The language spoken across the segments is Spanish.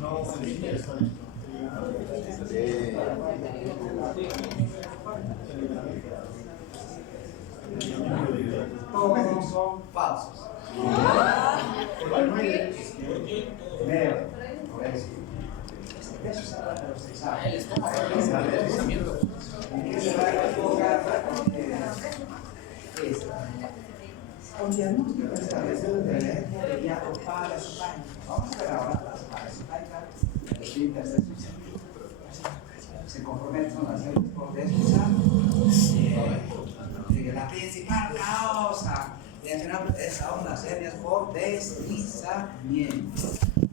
No, todos son falsos. Primero, por eso. Eso se trata de los exámenes. ¿Qué se va a enfocar? Con diagnóstico establecido de alergia inmediato para su pánica. Vamos a ver ahora las parasitarias, los límites de su se comprometen con las células por desplazar. La principal causa de enfermedad son las hernias por deslizamiento.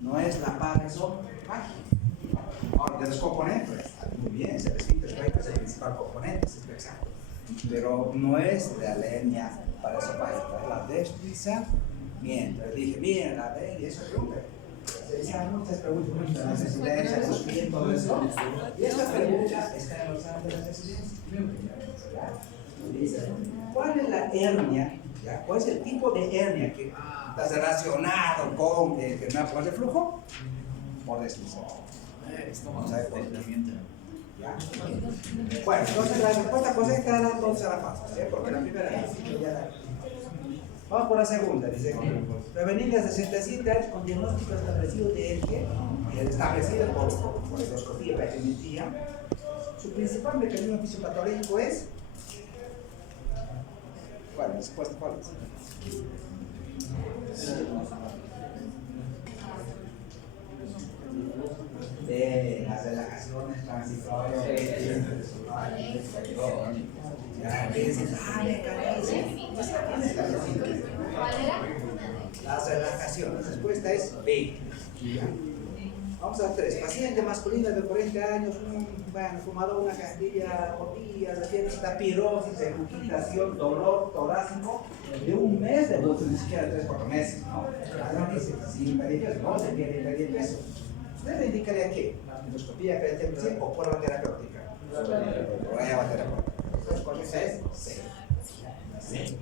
No es la Parkinson mágica. Ahora, de los componentes, muy bien, se esfínter es el principal componente, es exacto. Pero no es la hernia para esa página, es la deslizamiento. Le dije, miren, la hernia, eso es pregunta. Se hacían muchas preguntas, muchas las residencias, los clientes, todo eso. Y esta pregunta está en los años de las residencias. Dice, ¿cuál es la hernia? ¿Ya? ¿Cuál es el tipo de hernia que está relacionado con enfermedad de flujo? Por deslizamiento. Vamos a ver por qué. ¿Ya? Bueno, entonces la respuesta correcta entonces era fácil, ¿sí? Porque la primera ya. Vamos por la segunda, dice prevenir desde 67 años con diagnóstico establecido de eje, establecido por endoscopía y biometría. Su principal mecanismo fisiopatológico es. ¿Cuál? ¿Respuesta cuál es? De las relajaciones transitorias las relajaciones. La respuesta es B. Vamos a 3. Paciente masculina de 40 años, fumador, una castilla por día, fiesta, pirosis, regurgitación, dolor torácico de un mes, de otro ni siquiera 3-4 meses, ¿no? No dice, sin pedir peso, no se quiere pedir peso. ¿Usted le indicaría qué? Endoscopía, creatina o prueba terapéutica. Prueba terapéutica. Entonces, ¿cuál es? Sí.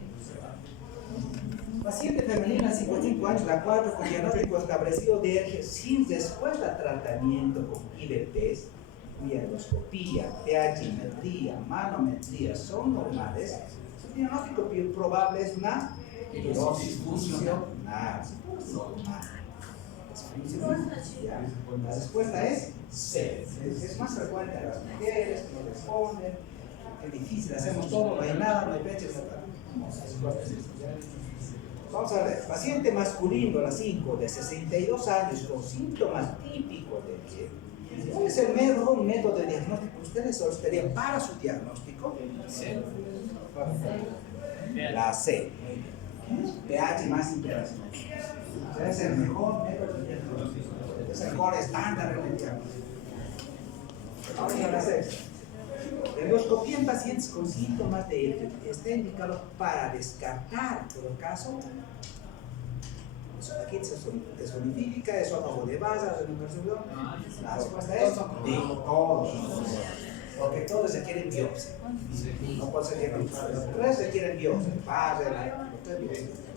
Paciente femenina, 55 años, la 4, con diagnóstico establecido de eje sin respuesta a tratamiento con IVPs, cuya endoscopía, pH-metría, manometría son normales. Su diagnóstico probable es una pirosis funcional. La respuesta es C. Es más frecuente en las mujeres que no responden, es difícil, hacemos todo, no hay nada, no hay pecho, etc. Vamos a ver, paciente masculino, la 5, de 62 años, con síntomas típicos de que ¿cuál es el mejor método de diagnóstico que ustedes solicitarían para su diagnóstico? C. La C. pH más interacción. Es el mejor método de diagnóstico. Es el mejor estándar de diagnóstico. Vamos a la sexta. Endoscopía en pacientes con síntomas de EPI está indicado para descartar, por el caso, esofagitis desonifica, esófago de base, la respuesta es de todos. Porque todos se quieren biopsia. No puede ser biopsia. Todos se quieren biopsia.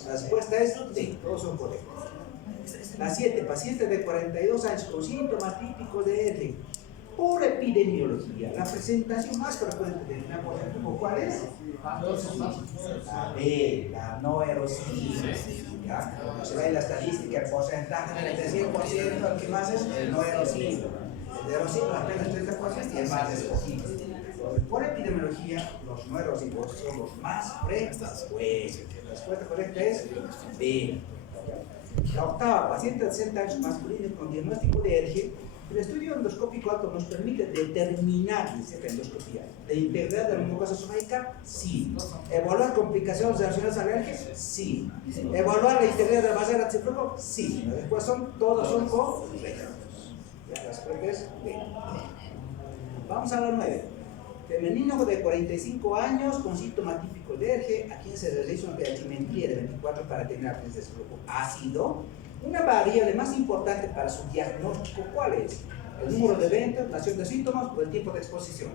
La respuesta es de todos son correctos. La 7, paciente de 42 años con síntomas típicos de EPI. Por epidemiología, la presentación más frecuente de una por ¿cuál es? La B, la no erosible. Se ve en la estadística, el porcentaje del 100%, el que más es el no erosible. El de erosible apenas 30% y el más es poquito. Por epidemiología, los no erosivos son los más frecuentes. La respuesta correcta es B. La octava, paciente de 60 años masculino con diagnóstico de ERGE. El estudio endoscópico alto nos permite determinar, dice la endoscopía, la integridad de la mucosa esofágica, sí. Evaluar complicaciones relacionadas a la alergia, sí. Evaluar la integridad de la base de flujo, sí. Después todos son correctos. Ya, las preguntas B. Vamos a la 9. Femenino de 45 años con síntomas típicos de alergia, a quien se realiza una pH-metría de 24 para determinar el flujo ácido. Una variable más importante para su diagnóstico, ¿cuál es? ¿El número de eventos, duración de síntomas o el tiempo de exposición?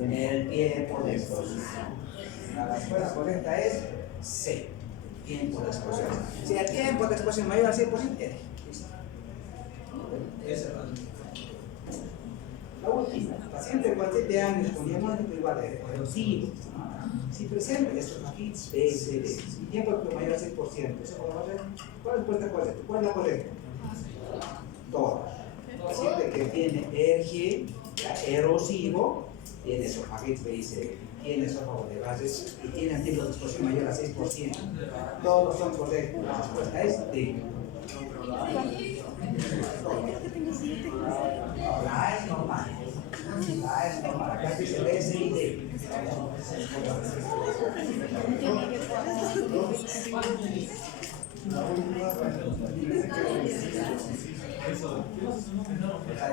El tiempo de exposición. La respuesta correcta es C. El tiempo de exposición. Si el tiempo de exposición mayor al 100%, La última, paciente de 47 años con diagnóstico igual de erosivo, si presenta esofagitis B, C, D, y tiempo mayor al 6%, ¿eso podemos ver? ¿Cuál es la respuesta correcta? ¿Cuál es la correcta? Todas. Paciente que tiene ERG, erosivo, tiene esofagitis B y C, D, tiene esófago de bases y tiene tiempo de exposición mayor al 6%. Todos son correctos. La respuesta es D. La es normal. La es normal. Acá dice B, C y D.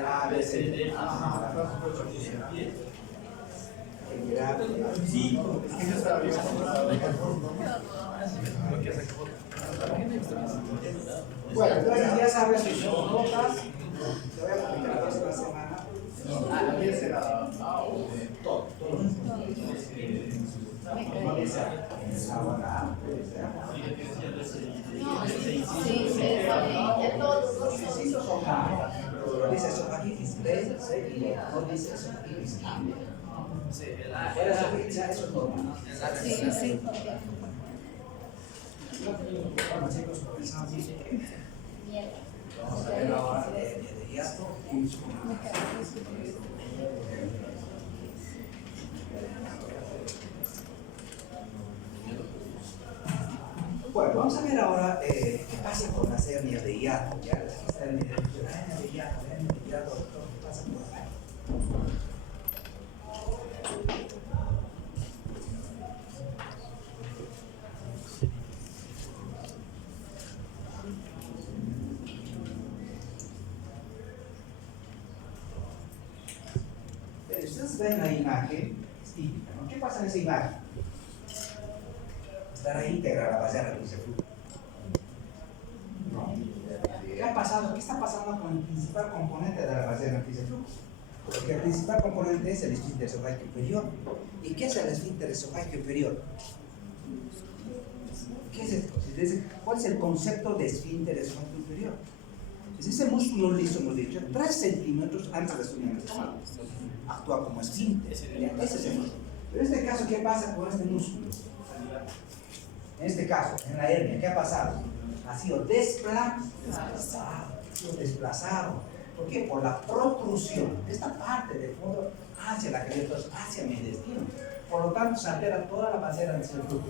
A, B, C, D. Sí. Bueno, entonces ya sabes sus notas. Te voy a publicar la próxima semana. La 10 será todo. No dice ahora. Sí, son A. Dice esofagitis B, C y D. No dice esofagitis A. Fuera esofagitis A, eso es normal. Sí. Bueno, chicos, comenzamos. Vamos a ver ahora de hiato. Bueno, vamos a ver ahora qué pasa con las hernias de hiato. Ya las hernias de hiato, ¿qué pasa con las hernias? Ustedes ven la imagen, es típica, ¿no? ¿Qué pasa en esa imagen? Está íntegra la base de flujo. No. ¿Qué ha pasado? ¿Qué está pasando con el principal componente de la base de flujo? Porque el principal componente es el esfínter esofágico inferior. ¿Y qué es el esfínter esofágico inferior? ¿Qué es esto? ¿Cuál es el concepto de esfínter esofágico inferior? Es ese músculo liso, hemos dicho, 3 centímetros antes de subir el estómago. Actúa como esfínter. Ese es el músculo. Pero en este caso, ¿qué pasa con este músculo? En este caso, en la hernia, ¿qué ha pasado? Ha sido desplazado. ¿Por qué? Por la protrusión de esta parte del fondo hacia la cavidad, hacia mi intestino. Por lo tanto, se altera toda la vasera del flujo.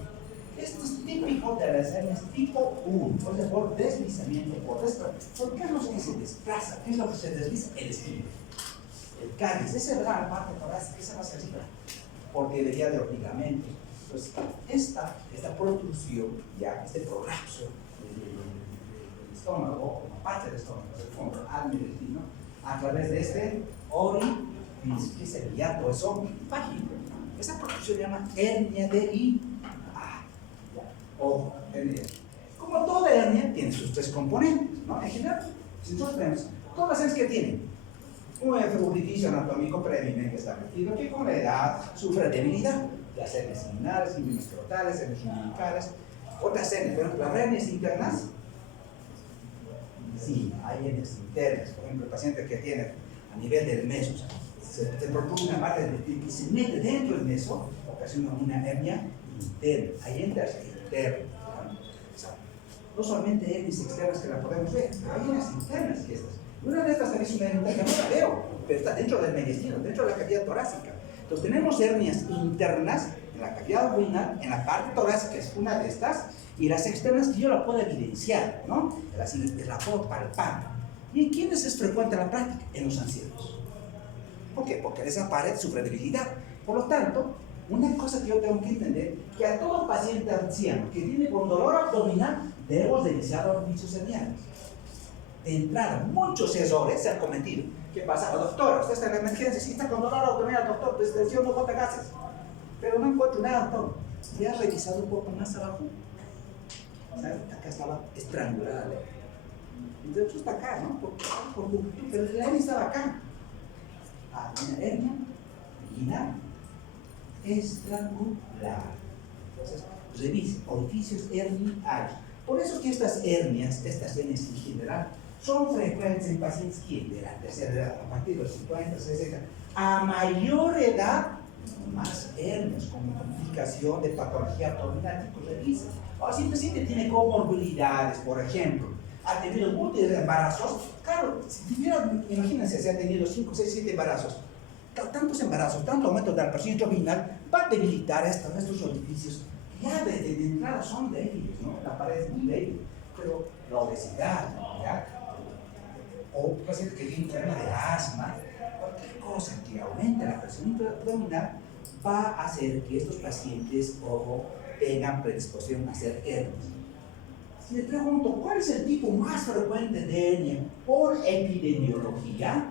Esto es típico de las hernias tipo 1, entonces por deslizamiento, por desplazación. ¿Por qué no se desplaza? ¿Qué es lo que se desliza? El esfínter. El cáliz, ese verá la parte torácica, esa va a ser así, porque debería de los ligamentos. Entonces, esta protrusión, ya, este prolapso del estómago, o parte del estómago, del fondo, al intestino, a través de este que es el hiato esofágico. Esa protrusión se llama hernia de hiato. Ojo, hernia. Como toda hernia tiene sus 3 componentes, ¿no? En general, si nosotros vemos, todas las hernias que tienen un euforificio anatómico preeminente establecido que con la edad sufre debilidad, las hernias inguinales, inguinoscrotales, hernias umbilicales, otras hernias, por ejemplo, las hernias internas. Sí, hay hernias internas, por ejemplo, el paciente que tiene a nivel del meso, se produce una parte que se mete dentro del meso, ocasiona una hernia interna, hay hernias internas. No solamente hernias externas que la podemos ver, pero hay hernias internas que estas. Una de estas es una hernia que no la veo, pero está dentro del mediastino, dentro de la cavidad torácica. Entonces tenemos hernias internas en la cavidad abdominal, en la parte torácica es una de estas, y las externas que yo la puedo evidenciar, ¿no? La puedo palpar. ¿Y en quiénes es frecuente la práctica? En los ancianos. ¿Por qué? Porque esa pared sufre debilidad. Por lo tanto, una cosa que yo tengo que entender, que a todo paciente anciano que tiene con dolor abdominal, debemos de iniciar los servicios hernianos. De entrada, muchos errores se han cometido. ¿Qué pasa? Doctor, usted está en la emergencia, si está con dolor abdominal, doctor, distensión, no bota gases. Pero no encuentro nada, doctor. ¿Ya has revisado un poco más abajo? ¿Sabes? Acá estaba estrangulada. Entonces está acá, ¿no? Pero la hernia estaba acá. Ah, una hernia inguinal estrangular. Entonces, revise orificios herniales. Por eso que estas hernias en general, son frecuentes en pacientes que de la tercera edad, a partir de los 50, 60, a mayor edad, más hernias como complicación de patología abdominal tipo revisa. Ahora, si el paciente tiene comorbilidades, por ejemplo, ha tenido múltiples embarazos, claro, si tuviera, imagínense, si ha tenido 5, 6, 7 embarazos, tantos embarazos, tanto aumento de la presión intraabdominal, va a debilitar estos orificios que ya de entrada son débiles, ¿no? La pared es muy débil, pero la obesidad, ¿ya? O un paciente que tiene un problema de asma, cualquier cosa que aumente la presión intraabdominal va a hacer que estos pacientes, ojo, tengan predisposición a hacer hernias. Si le pregunto, ¿cuál es el tipo más frecuente de hernia por epidemiología?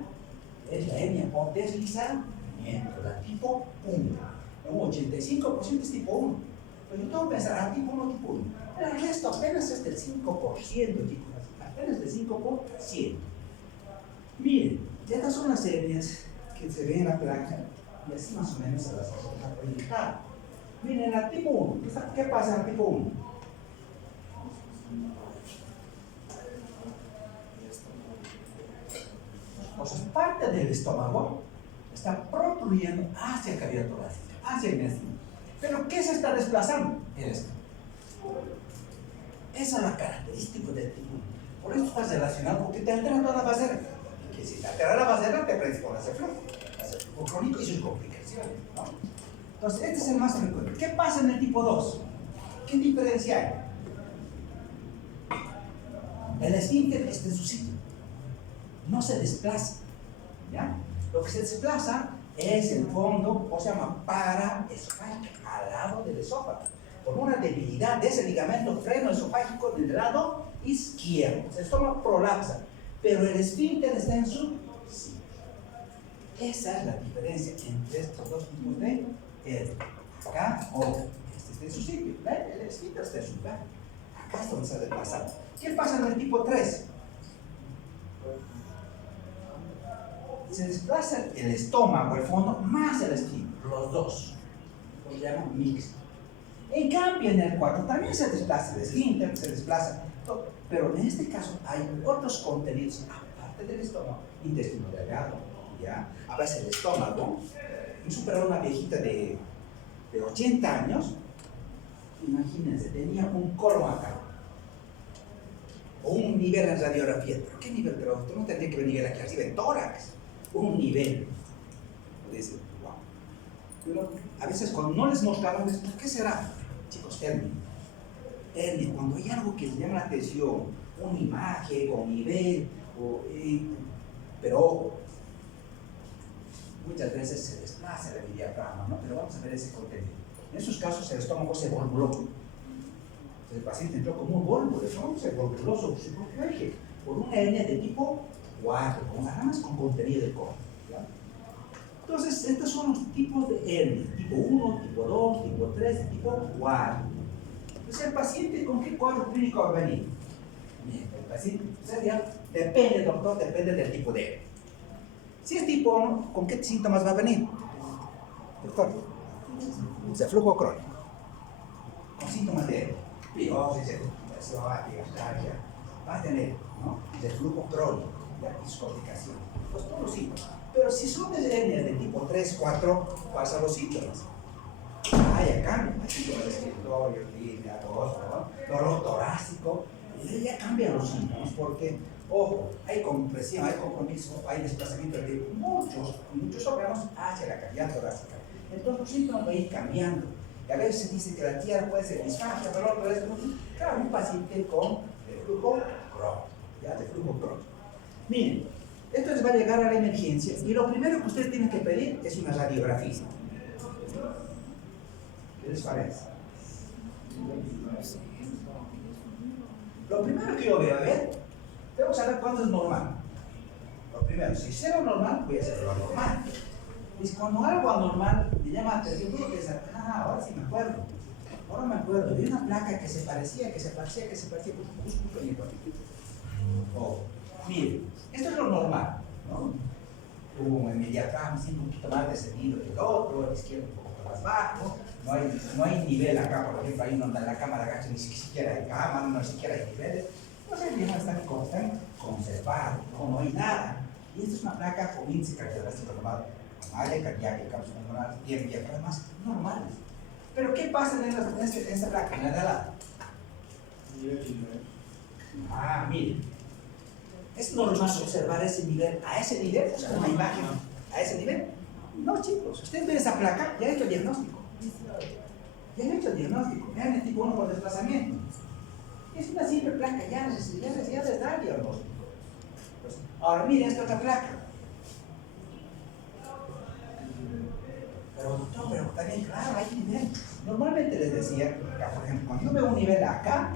Es la hernia por deslizamiento, la tipo 1. Un 85% es tipo 1. Pero yo tengo que pensar, tipo 1, tipo 1. Pero el resto apenas es del 5%, chicos. Apenas del 5%. Miren, estas son las hernias que se ven en la placa y así más o menos se las vamos a proyectar. Miren, la tipo 1. ¿Qué pasa en la tipo 1? Entonces, parte del estómago está protrudiendo hacia el cavidad torácica, hacia el intestino. ¿Pero qué se está desplazando? El estómago. Esa es la característica del tipo 1. Por eso está relacionado con que te altera toda la vasera. Que si te altera la vasera, te predispone a hacer flujo crónico y sus complicaciones, ¿no? Entonces, este es el más frecuente. ¿Qué pasa en el tipo 2? ¿Qué diferencia hay? El esfínter está en su sitio, no se desplaza, ¿ya? Lo que se desplaza es el fondo, o se llama paraesofágico, al lado del esófago, por una debilidad de ese ligamento freno-esofágico del lado izquierdo. El estómago prolapsa, pero el esfínter está en su sitio. Esa es la diferencia entre estos dos tipos de hernia. Acá, ojo, este está en su sitio, ¿ven? El esfínter está en su lugar. Acá es donde se ha desplazado. ¿Qué pasa en el tipo 3? Se desplaza el estómago, el fondo, más el esfínter, los dos. Lo llaman mixto. En cambio, en el 4 también se desplaza el esfínter, se desplaza todo. Pero en este caso hay otros contenidos, aparte del estómago, intestino delgado, ¿ya? A veces el estómago, una viejita de 80 años, imagínense, tenía un colon acá, o un nivel en radiografía. ¿Pero qué nivel? Pero tú no tendría que ver nivel aquí arriba, en tórax. Un nivel. Dice, wow. Pero a veces cuando no les mostramos, ¿qué será? Chicos, hernia. Hernia, cuando hay algo que les llama la atención, una imagen o nivel, pero ojo, muchas veces se desplaza el diafragma, ¿no? Pero vamos a ver ese contenido. En esos casos el estómago se volvió. El paciente entró como un volvo, ¿no? Se volvió sobre su propio eje por una hernia de tipo 4, nada más con contenido de colon. Entonces, estos son los tipos de hernia: tipo 1, tipo 2, tipo 3, tipo 4. Entonces, el paciente, ¿con qué cuadro clínico va a venir? Bien, el paciente, depende, doctor, depende del tipo de hernia. Si es tipo 1, ¿con qué síntomas va a venir? Doctor, reflujo crónico, con síntomas de hernia. Va a tener, ¿no? Reflujo crónico y sus complicaciones. Pues todos los síntomas. Pero si son de hernias de tipo 3, 4, ¿cuáles son los síntomas? Ya cambian. Hay síntomas de escritorio, línea, dolor torácico. Y ya cambian los síntomas porque, ojo, hay compresión, hay compromiso, hay desplazamiento de muchos órganos hacia la cavidad torácica. Entonces los síntomas van a ir cambiando. Y a veces se dice que la tierra puede ser disfagia, dolor, pero es claro, un paciente con reflujo crónico, ya reflujo crónico. Miren, esto les va a llegar a la emergencia y lo primero que ustedes tienen que pedir es una radiografía. ¿Qué les parece? Lo primero que yo voy a ver, tengo que saber cuánto es normal. Lo primero, si cero normal, voy a hacer lo normal. Y cuando algo anormal me llama la atención, tengo que pensar, ahora sí me acuerdo. Ahora me acuerdo, vi una placa que se parecía, justo en el cuadrito. Miren, esto es lo normal, ¿no? Como el diafragma un poquito más descendido que el otro, el izquierdo un poco más bajo, no hay nivel acá, por ejemplo, ahí donde la cámara agacha ni siquiera hay cámara, ni siquiera hay niveles. Los diafragmas están conservados, no hay nada. Y esta es una placa con índice cardiovascular normal, malla cardíaca, cápsula normal, diafragmas normales. Pero ¿qué pasa en esta placa, en la de al lado? Miren. ¿Es normal observar ese nivel? ¿A ese nivel? O sea, una imagen a ese nivel. No, chicos. Ustedes ven esa placa, ya han hecho el diagnóstico. Ya han hecho el diagnóstico. Vean el tipo 1 por desplazamiento. Es una simple placa, ya les da el diagnóstico. Pues, ahora miren esta otra placa. Pero doctor, pero está bien claro, hay nivel. Normalmente les decía, por ejemplo, cuando yo veo un nivel acá,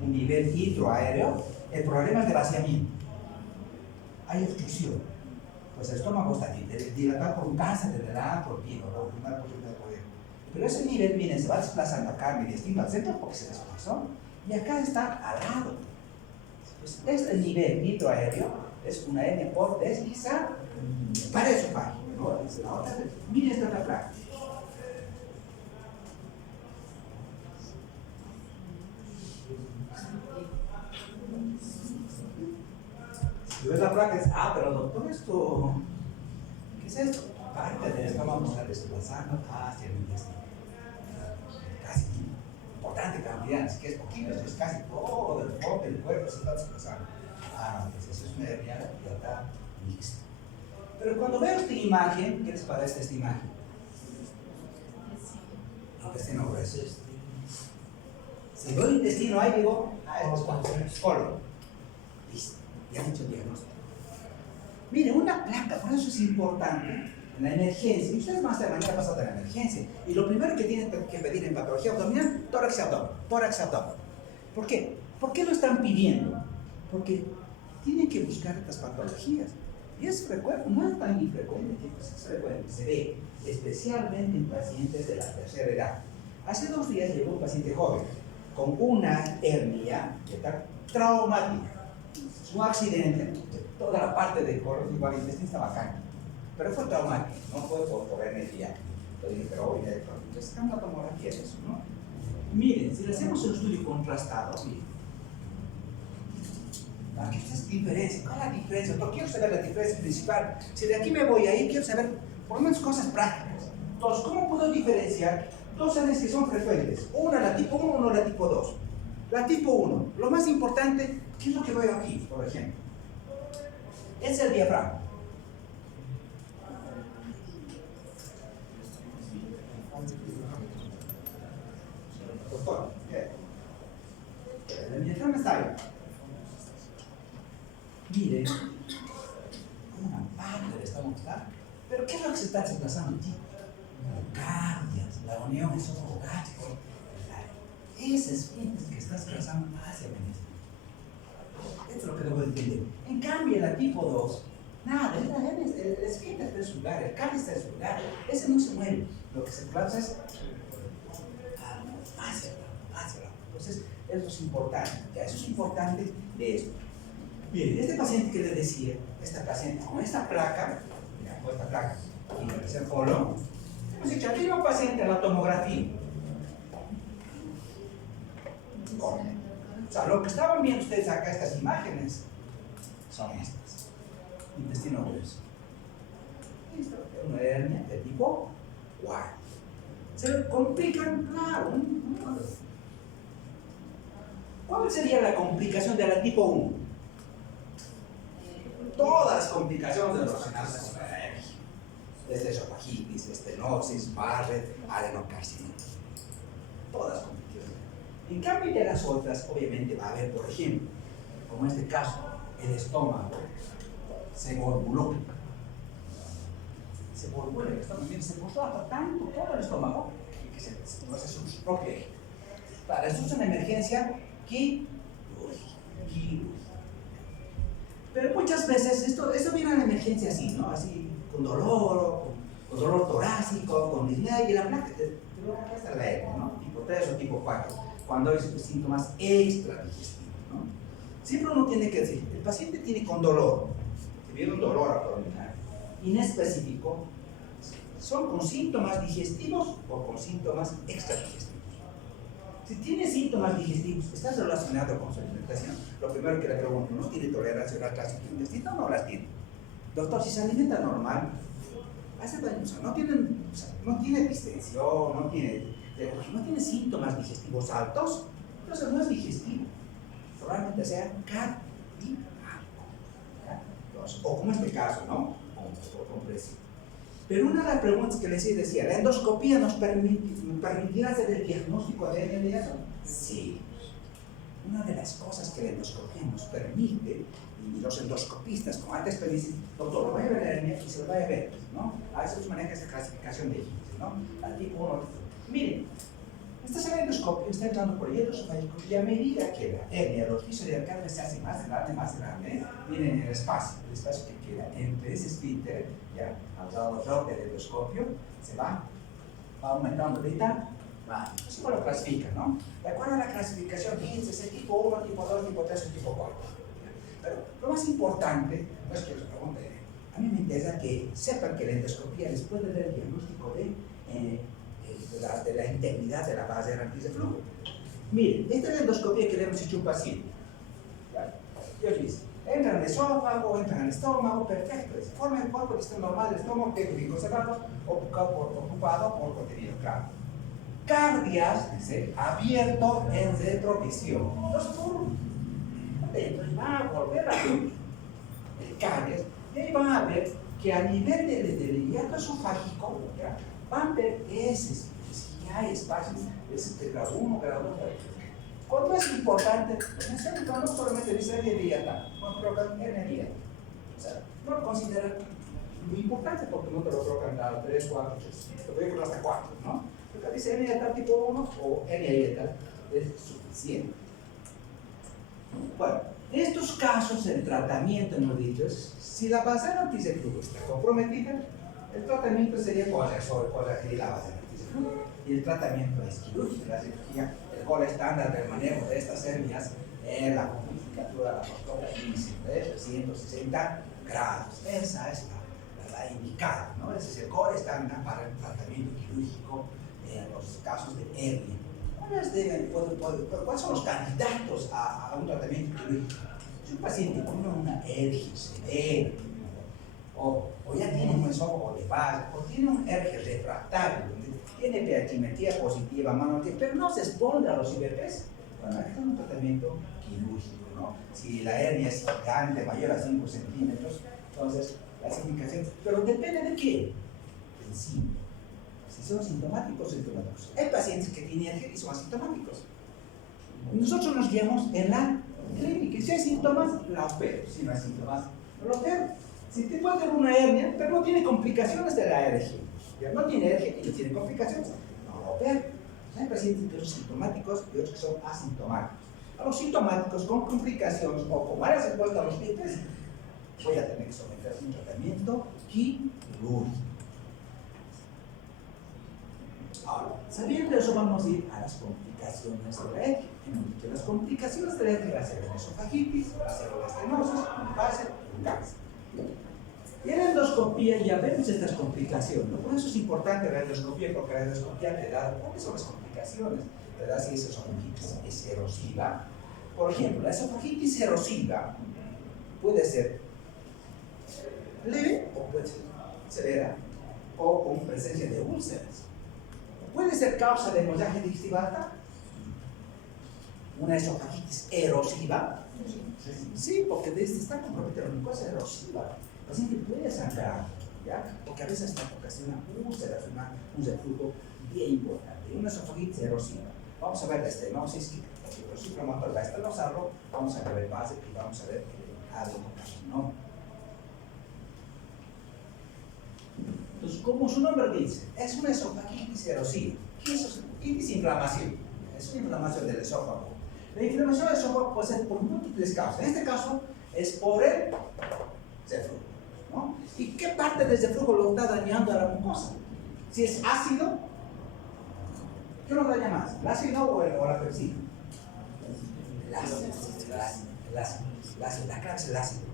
un nivel hidroaéreo, el problema es de vaciamiento. Hay obstrucción. Pues el estómago está dilatado por un cáncer de la por vino, por una posibilidad de poder. Pero ese nivel, miren, se va desplazando acá, mi destino al centro porque se desplazó. Y acá está al lado. Pues este nivel hidroaéreo es una N por deslizar para eso página, ¿no? Miren esta otra placa. Si ves la placa, es, pero doctor, esto, ¿qué es esto? Parte del estómago está desplazando hacia el intestino. Casi importante cantidad, así que es poquito, esto es casi todo el fondo del cuerpo se está desplazando. Entonces eso es una hernia hidratada mixta. Pero cuando veo esta imagen, ¿qué les parece esta imagen? Intestino grueso. Si veo el intestino ahí, digo, esto es colon. Listo, ya han hecho el diagnóstico. Mire, una placa, por eso es importante en la emergencia. Y ustedes van a estar mañana pasada en la emergencia. Y lo primero que tienen que pedir en patología abdominal, tórax y abdomen. Tórax y abdomen. ¿Por qué? ¿Por qué lo están pidiendo? Porque tienen que buscar estas patologías. Y es frecuente, no es tan infrecuente, es frecuente, se ve especialmente en pacientes de la tercera edad. Hace 2 días llegó un paciente joven con una hernia que está traumática. Es un accidente, toda la parte del colon igual el intestino está bacán, pero fue traumático, no fue por energía. Yo dije, pero hoy entonces es una tomografía de eso, ¿no? Miren, si le hacemos un estudio contrastado, miren. ¿Qué es diferencia? ¿Cuál es la diferencia? No quiero saber la diferencia principal. Si de aquí me voy ahí, quiero saber por lo menos cosas prácticas. Entonces, ¿cómo puedo diferenciar 2 hernias que son frecuentes? Una la tipo 1, una la tipo 2. La tipo 1, lo más importante, ¿qué es lo que veo aquí, por ejemplo? Es el diafragma. Doctor, el diafragma está ahí. Mire, una parte del estómago está, pero ¿qué es lo que se está desplazando aquí? Cardias, la unión esofágico, ese esfínter que está desplazando hacia el intestino. Esto es lo que debo entender. En cambio, la tipo 2, nada, el esfínter está en su lugar, el cáliz está en su lugar, ese no se mueve. Lo que se desplaza es hacia abajo. Entonces, eso es importante. Ya, eso es importante de esto. Bien, este paciente que les decía, esta paciente con esta placa, mira, con esta placa, y en el tercer colon, hemos dicho, aquí hay un paciente en la tomografía. O sea, lo que estaban viendo ustedes acá, estas imágenes, son estas. Intestino grueso. Esto es una hernia de tipo 4. Se complican, claro. ¿Cuál sería la complicación de la tipo 1? Todas las complicaciones relacionadas con la hernia, desde esofagitis, estenosis, Barrett, adenocarcinoma, todas las complicaciones. En cambio de las otras, obviamente va a haber, por ejemplo, como en este caso, el estómago se volvuló. Se volvuló el estómago, se puso hasta tanto todo el estómago que se hace su propio eje. Para esto es una emergencia quirúrgica. Pero muchas veces esto viene a la emergencia así, ¿no? Así, con dolor torácico, con disnea y la placa. Pero acá está la hernia, ¿no? Tipo 3 o tipo 4, cuando hay síntomas extradigestivos, ¿no? Siempre uno tiene que decir, el paciente tiene con dolor, si viene un dolor abdominal inespecífico, ¿son con síntomas digestivos o con síntomas extradigestivos? Si tiene síntomas digestivos, está relacionado con su alimentación. Lo primero que le pregunto, ¿no tiene tolerancia a las grasas intestinales? No las tiene. Doctor, si se alimenta normal, hace daño, o sea, no tiene distensión, no tiene síntomas digestivos altos, entonces no es digestivo. Probablemente sea cardíaco. O como este caso, ¿no? Compresivo. Pero una de las preguntas que les decía, ¿la endoscopía nos permitirá hacer el diagnóstico de inmediato? Sí. Una de las cosas que la endoscopía nos permite, y los endoscopistas, como antes te dicen, doctor, lo voy a ver la hernia y se lo voy a ver, ¿no? A veces se maneja esta clasificación de índice, ¿no? Al tipo 1, miren, esta endoscopia está entrando por el hielo esofágico y a medida que la hernia, los pisos de arcadia se hace más grande, miren el espacio que queda entre ese esfínter, ya, alrededor del endoscopio, se va aumentando ahorita, así como lo clasifican, ¿no? De acuerdo a la clasificación, fíjense, es el tipo 1, tipo 2, tipo 3 y tipo 4. Pero lo más importante, no es que les pregunte, a mí me interesa que sepan que la endoscopía les puede dar el diagnóstico de la integridad de la base de antiflujo. Miren, esta es la endoscopía que le hemos hecho a un paciente. Yo dice, entra en el esófago, entra en el estómago, perfecto. Se forma el cuerpo, está normal, el estómago que es conservado, ocupado por contenido claro. Cardias, dice, abierto en retrovisión. Entonces, entonces va a volver a ver el cardias y ahí van a ver que a nivel del hiato esofágico, ¿ya? Van a ver si hay espacios de grado 1, grado 2, grado 3. ¿Cuánto es importante? No solamente dice hernia hiata, no colocan hernia hiata. O sea, no lo consideran muy importante porque no te lo colocan grado 3, 4, 3, te voy a colocar hasta 4, ¿no? Porque dice hernia hiata tipo 1 o hernia hiata es suficiente. Bueno, en estos casos el tratamiento, hemos dicho, si la base de antiflujo está comprometida, el tratamiento sería corregir la base de antiflujo y el tratamiento es quirúrgico, la cirugía. El gol estándar del manejo de estas hernias es la complicatura laparoscópica de 360 grados. Esa es la indicada, ¿no? Ese es el gol estándar para el tratamiento quirúrgico en los casos de hernia. ¿Cuáles son los candidatos a un tratamiento quirúrgico? Si un paciente tiene una hernia severa, o ya tiene un esófago de base, o tiene un hernia refractario, tiene pH positiva, pero no se expone a los IVPs, bueno, hay que hacer un tratamiento quirúrgico, ¿no? Si la hernia es gigante, mayor a 5 centímetros, entonces las indicaciones, pero depende de qué, del síntoma. Si son sintomáticos o sintomáticos. Hay pacientes que tienen hernia y son asintomáticos. Nosotros nos guiamos en la clínica, y si hay síntomas, la opero, si no hay síntomas, no lo opero. Si te puede tener una hernia, pero no tiene complicaciones de la hernia, ya no tiene hernia y no tiene complicaciones, no lo opero. Hay pacientes que son sintomáticos y otros que son asintomáticos. A los sintomáticos con complicaciones o con varias secuelas a los dientes, voy a tener que someterse a un tratamiento quirúrgico. Ahora, sabiendo eso, vamos a ir a las complicaciones de la hernia. Que las complicaciones de la hernia va a ser una esofagitis, va a ser una estenosis, va a ser un cáncer. Y en la endoscopía ya vemos estas complicaciones, ¿no? Por eso es importante la endoscopía, porque la endoscopía te da cuáles son las complicaciones, te da si esa esofagitis es erosiva. Por ejemplo, la esofagitis erosiva puede ser leve o puede ser severa o con presencia de úlceras. Puede ser causa de hemorragia digestiva alta, una esofagitis erosiva. Sí, porque está comprometida una cosa erosiva. El paciente puede sangrar, ¿ya? Porque a veces ocasiona úlceras, un reflujo bien importante, una esofagitis erosiva. Vamos a ver la estenosis, porque el suplemento va a estenosarlo, vamos a ver el base y vamos a ver algo, ¿no? Entonces, como su nombre dice, es una esofagitis erosiva. ¿Qué es esofagitis? Inflamación. Es una inflamación del esófago. La inflamación del esófago puede ser por múltiples causas. En este caso, es por el reflujo, ¿no? ¿Y qué parte del reflujo lo está dañando a la mucosa? Si es ácido, ¿qué lo daña más? ¿El ácido o la pepsina? El ácido. La clave es el ácido.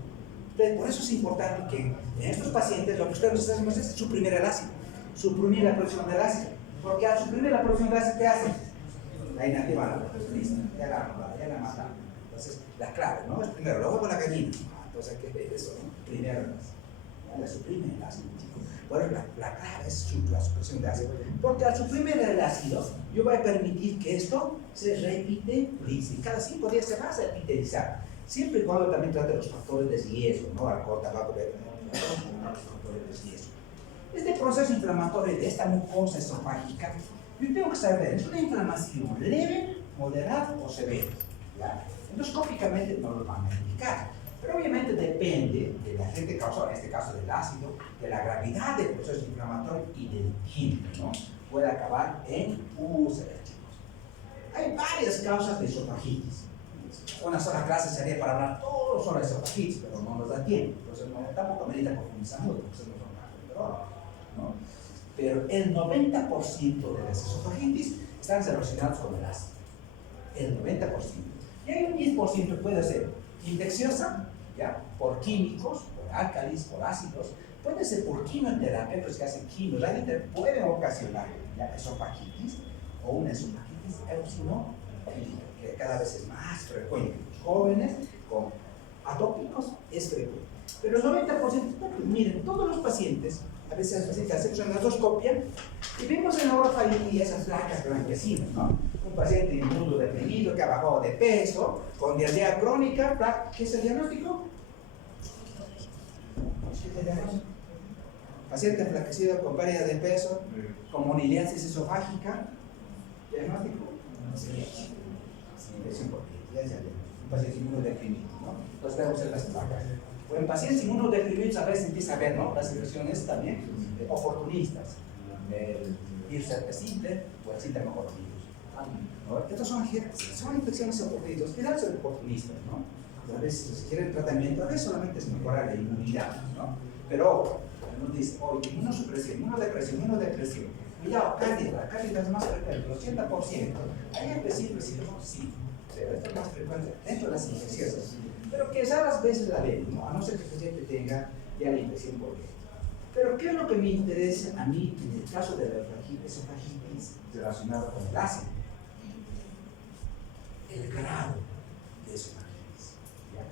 Entonces, por eso es importante que en estos pacientes lo que ustedes hacemos es suprimir el ácido, suprimir la producción del ácido, porque al suprimir la producción del ácido, ¿qué hace? la inactiva, pues listo, ya la matamos. Entonces, la clave, ¿no? Es primero, luego con la gallina. Entonces hay que ver eso, ¿no? Primero la suprime el ácido, chicos. Bueno, la clave es la supresión de ácido. Porque al suprimir el ácido, yo voy a permitir que esto se repitilice. Cada 5 días se va a repitalizar. Siempre y cuando también trate los factores de riesgo, ¿no? Alcohol, tabaco, los factores de riesgo. Este proceso inflamatorio de esta mucosa esofágica, yo tengo que saber, ¿es una inflamación leve, moderada o severa? ¿Ya? Endoscópicamente no lo van a indicar, pero obviamente depende del agente causal, en este caso del ácido, de la gravedad del proceso inflamatorio y del tiempo, ¿no? Puede acabar en úlceras, chicos. Hay varias causas de esofagitis. Una sola clase sería para hablar todo sobre esofagitis, pero no nos da tiempo. Entonces, tampoco medita profundizar mucho, porque no son casos, ¿no? Pero el 90% de las esofagitis están relacionadas con el ácido. El 90%. Y hay un 10% que puede ser infecciosa, ¿ya? Por químicos, por álcalis, por ácidos. Puede ser por quimioterapia, los que hacen quimioterapia pueden ocasionar ¿ya? Esofagitis o una esofagitis eosinofílica, que cada vez es más frecuente. Los jóvenes con atópicos es frecuente. Pero el 90%, miren, todos los pacientes, a veces los pacientes hacemos una endoscopia y vemos en la orofaringe esas placas blanquecinas, ¿no? Un paciente inmunodeprimido que ha bajado de peso, con diarrea crónica, ¿qué es el diagnóstico? Paciente enflaquecido con pérdida de peso, con moniliasis esofágica, ¿diagnóstico? Es importante, un paciente inmunodeprimido, ¿no? Entonces vemos en las placas. O en pacientes inmunodeprimidos a veces empieza a ver, ¿no? Las infecciones también oportunistas, el virus simple o el síndrome oportunista. ¿No? Estas son infecciones oportunistas, que son oportunistas, ¿no? A veces si quieren tratamiento, a veces solamente es mejorar la inmunidad, ¿no? Pero nos dice, oye, inmunodepresión, cuidado, cándida, la cándida es más frecuente, el 80%. ¿Hay específicos? Sí, pero esto es más frecuente dentro de las infecciones. Pero que raras veces la ven, ¿no? A no ser que el paciente tenga ya la infección por dentro. Pero ¿qué es lo que me interesa a mí en el caso de la esofagitis relacionada con el ácido? El grado de esofagitis. ¿Ya?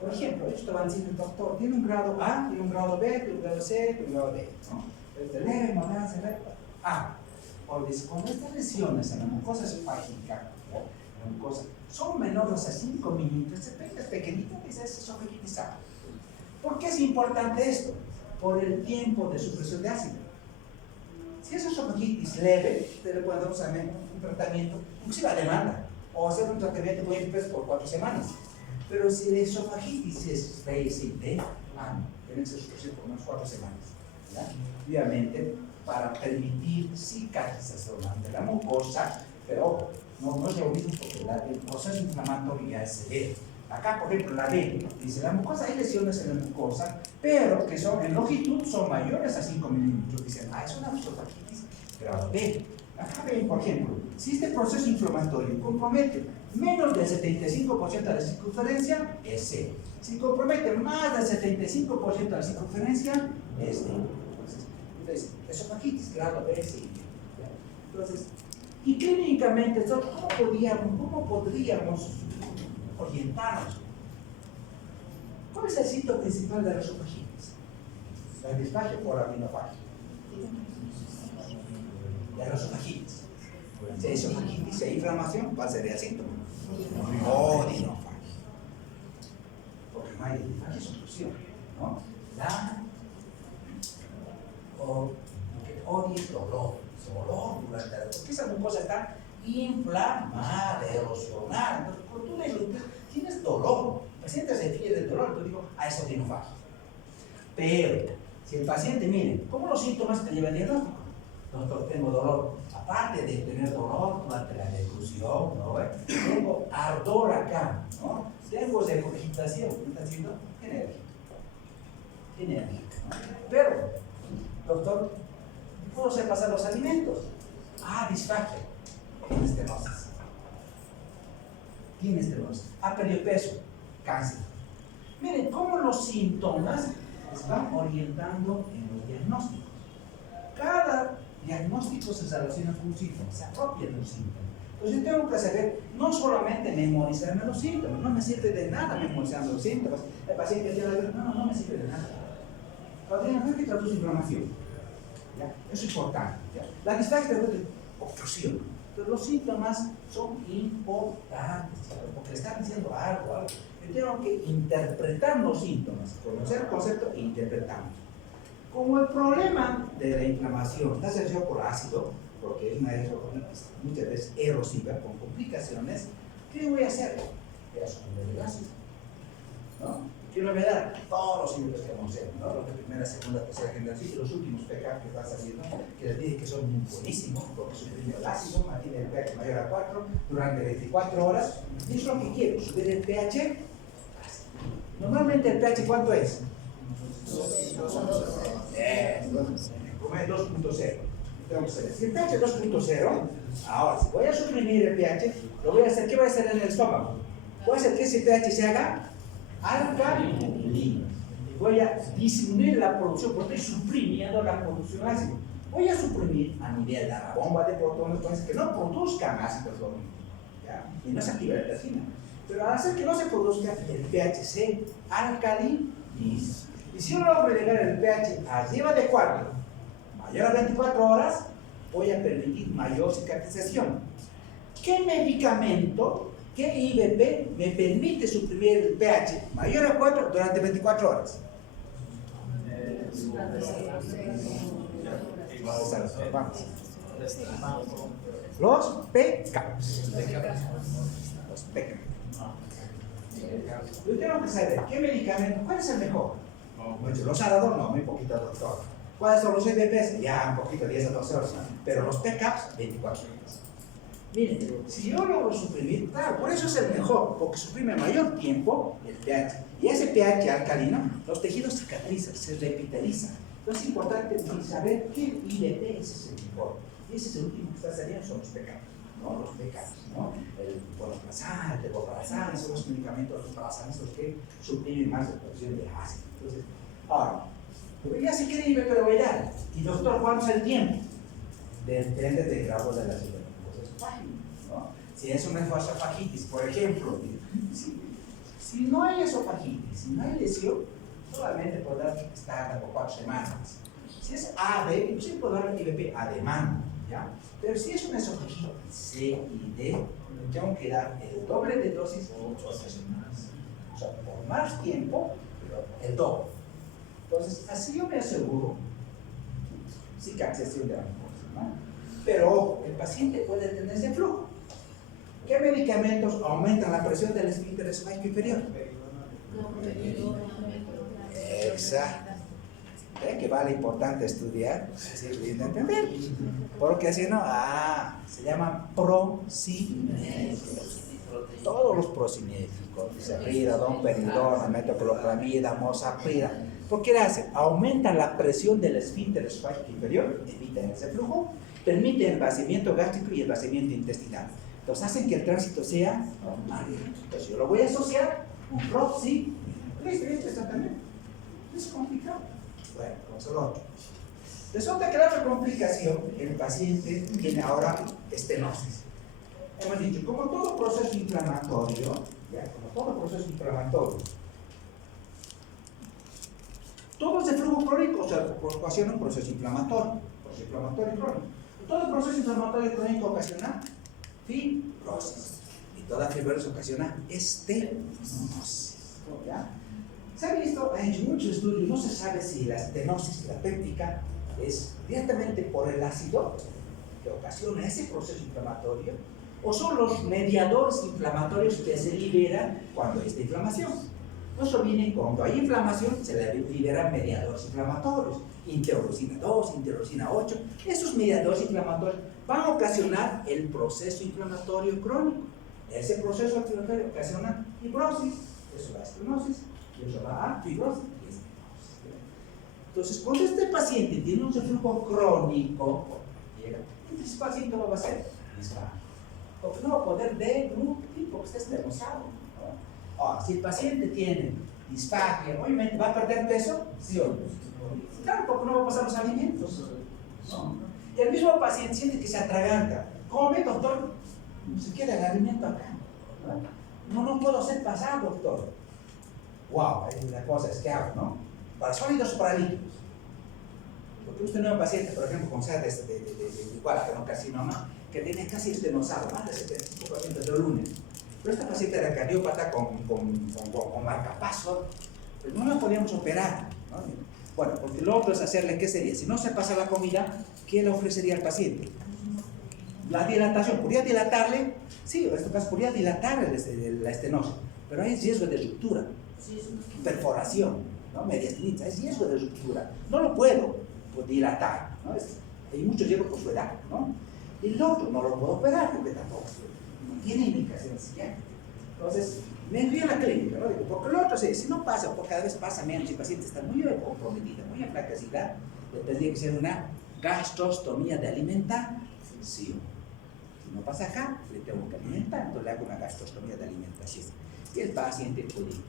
Por ejemplo, ellos te van diciendo, doctor, tiene un grado A, tiene un grado B, tiene un grado C, tiene un grado D, ¿no? Desde leve, moderado, severo. A. Cuando estas lesiones en la mucosa esofágica, la mucosa, son menores a 5 milímetros, es pequeñita, es esofagitis A. ¿Por qué es importante esto? Por el tiempo de supresión de ácido. Si es esofagitis leve, usted le puede dar un tratamiento, inclusive a demanda, o hacer un tratamiento muy expreso por 4 semanas. Pero si la esofagitis es reciente, tiene que ser supresión por unas 4 semanas. ¿Ya? Obviamente, para permitir cicatrización de la mucosa, pero no es lo mismo porque el proceso inflamatorio ya es severo. Acá, por ejemplo, la B, dice la mucosa, hay lesiones en la mucosa, pero que son en longitud son mayores a 5 milímetros. Dicen, es una esofagitis grado B. Acá ven, por ejemplo, si este proceso inflamatorio compromete menos del 75% de la circunferencia, es C. Si compromete más del 75% de la circunferencia, es D. Entonces, esofagitis grado B, sí. Entonces, y clínicamente, ¿cómo podríamos orientarnos? ¿Cuál es el sitio principal de la esofagitis? ¿La disfagia o la rinofagia? La esofagitis. Si hay esofagitis, si hay inflamación, ¿cuál sería el síntoma? Odinofagia. Porque no hay disfagia, es solución, ¿no? Odio es dolor durante la porque esa mucosa está inflamada, erosionada. Entonces, cuando tú tienes dolor, el paciente se fije del dolor, yo digo, es odinofagia. Pero, si el paciente, miren, ¿cómo los síntomas te llevan al diagnóstico? Doctor, tengo dolor. Aparte de tener dolor durante la deglución, ¿no? Tengo ardor acá, ¿no? Tengo regurgitación, ¿qué está haciendo? Tiene alergia. Pero, doctor, ¿puedo hacer pasar los alimentos? Disfagia. Tiene estenosis. Ha perdido peso. Cáncer. Miren cómo los síntomas se van orientando en los diagnósticos. Cada diagnóstico se relaciona con un síntoma, se apropia de un síntoma. Entonces yo tengo que saber, no solamente memorizarme los síntomas, no me sirve de nada memorizarme los síntomas. El paciente tiene no me sirve de nada. Cuando que traduce inflamación, ¿ya? Eso es importante. ¿Ya? La disfagia de obstrucción. Entonces los síntomas son importantes, ¿ya? Porque le están diciendo algo. Yo tengo que interpretar los síntomas, conocer el concepto e interpretarlos. Como el problema de la inflamación está asociado por ácido, porque es una eritrocolitis muchas veces erosiva, con complicaciones, ¿qué voy a hacer? Voy a suprimir el ácido, ¿no? Quiero ver todos los inhibidores que vamos a hacer, ¿no? Los de primera, segunda, tercera generación y los últimos pH que están saliendo, que les dije que son muy buenísimos, porque suprimen el ácido, mantiene el pH mayor a 4 durante 24 horas, y es lo que quiero, subir el pH. Normalmente el pH, ¿cuánto es? 2.0. Tengo que saber. Si el pH es 2.0, ahora si voy a suprimir el pH, lo voy a hacer, ¿qué voy a hacer en el estómago? Voy a hacer que ese pH se haga alcalino. Y voy a disminuir la producción, porque estoy suprimiendo la producción ácida. Voy a suprimir a nivel de la bomba de protones que no produzcan ácido fluorhídrico, y no se activa la hidracina. Pero al hacer que no se produzca, el pH se alcaliniza. Y si yo logro llegar el pH arriba de 4, mayor a 24 horas, voy a permitir mayor cicatrización. ¿Qué medicamento, qué IVP me permite suprimir el pH mayor a 4 durante 24 horas? Vamos. Los PCAPs. Los PCAPs. Yo tengo que saber qué medicamento, ¿cuál es el mejor? Los Arador, no, muy poquito, doctor. ¿Cuáles son los IVPs? Ya, un poquito, 10 a 12 horas. Pero los PCAPs, 24 horas. Miren, si yo logro suprimir, claro, por eso es el mejor, porque suprime mayor tiempo el pH. Y ese pH alcalino, los tejidos cicatrizan, se revitalizan. Entonces es importante saber qué IVP es el mejor. Y ese es el último que está saliendo, son los PCAPs, ¿no? Los PCAPs, ¿no? El vonoprazan, el tegoprozan, son los medicamentos, los prazones, los que suprimen más la producción de ácido. Entonces, ahora, ya se quiere IVP, pero bailar. Y doctor, ¿cuánto es el tiempo? Depende del grado de la cirugía. ¿No? Si es una esofagitis, por ejemplo, si no hay esofagitis, si no hay lesión, solamente podrá estar por 4 semanas. Si es AD, sí puedo dar IVP a demanda, ¿ya? Pero si es una esofagitis C y D, tengo que dar el doble de dosis por 8 semanas. O sea, por más tiempo, pero el doble. Entonces, así yo me aseguro cicatrización de la mucosa, ¿no? Pero ojo, el paciente puede tener ese flujo. ¿Qué medicamentos aumentan la presión del esfínter esofágico inferior? Exacto. ¿Ven que vale importante estudiar? Así es lindo entender. Porque si no, se llaman procinéticos. Todos los procinéticos, ceprida, domperidona, metoclopramida, mosaprida. ¿Por qué hacen? Aumentan la presión del esfínter esofágico inferior, evitan ese flujo, permiten el vaciamiento gástrico y el vaciamiento intestinal. Entonces hacen que el tránsito sea normal. Entonces yo lo voy a asociar con proxi. ¿Listo? ¿Esto también? Es complicado. Bueno, vamos al otro. Resulta que la otra complicación, el paciente tiene ahora estenosis. Hemos dicho, como todo proceso inflamatorio, todo es de flujo crónico, o sea, ocasiona un proceso inflamatorio crónico. Todo proceso inflamatorio crónico ocasiona fibrosis. Y toda fibrosis ocasiona estenosis. ¿Ya? Se ha visto, ha hecho muchos estudios, no se sabe si la estenosis, la péptica, es directamente por el ácido que ocasiona ese proceso inflamatorio, o son los mediadores inflamatorios que se liberan cuando hay esta inflamación. No se olviden, cuando hay inflamación se liberan mediadores inflamatorios, interleucina 2, interleucina 8. Esos mediadores inflamatorios van a ocasionar el proceso inflamatorio crónico. Ese proceso inflamatorio ocasiona fibrosis, eso va a estenosis, y eso va a fibrosis y estenosis. Entonces, cuando este paciente tiene un reflujo crónico, ¿qué ese paciente va a hacer? Porque no va a poder deglutir porque está estenosado. Ahora, si el paciente tiene disfagia, obviamente va a perder peso, ¿sí o no? Claro, porque no va a pasar los alimentos. ¿No? Y el mismo paciente siente que se atraganta. Come, doctor, Se queda el alimento acá. No puedo hacer pasar, doctor. Wow, la cosa es que hago, ¿no? Para sólidos o para líquidos. Porque usted no es un paciente, por ejemplo, con sed de igual que no carcinoma, que tiene casi estenosado, más de 75% de lunes. Pero esta paciente era cardiópata con marcapaso, pues no la podíamos operar, ¿no? Bueno, porque lo otro es hacerle, ¿qué sería? Si no se pasa la comida, ¿qué le ofrecería al paciente? La dilatación. ¿Podría dilatarle? Sí, en este caso podría dilatar la estenosis, pero hay riesgo de ruptura, perforación, ¿no? Mediastinita, hay riesgo de ruptura. No lo puedo dilatar, ¿no? Hay mucho riesgo por su edad, ¿no? Y el otro no lo puedo operar porque tampoco no tiene indicación psiquiátrica. Entonces, me envío a la clínica, ¿no? Digo, porque el otro, si no pasa, porque cada vez pasa menos y el paciente está muy comprometida, muy enflaquecida, le tendría que ser una gastrostomía de alimentación. Si no pasa acá, le tengo que alimentar, entonces le hago una gastrostomía de alimentación. Y el paciente puede ir.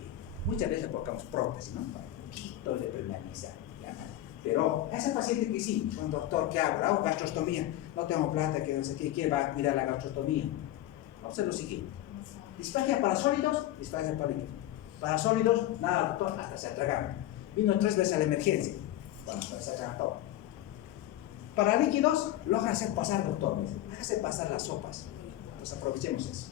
Muchas veces le colocamos prótesis, ¿no? Para un poquito de permanizar. Pero a ese paciente que hicimos, un doctor que hago gastrostomía, no tengo plata, que no sé qué, ¿quién va a cuidar la gastrostomía? Vamos a hacer lo siguiente. Disfagia para sólidos, disfagia para líquidos. Para sólidos, nada, doctor, hasta se atragan. Vino 3 veces a la emergencia. Bueno, se atragan todo. Para líquidos, logra hacer pasar, doctor. Hágase pasar las sopas. Pues aprovechemos eso.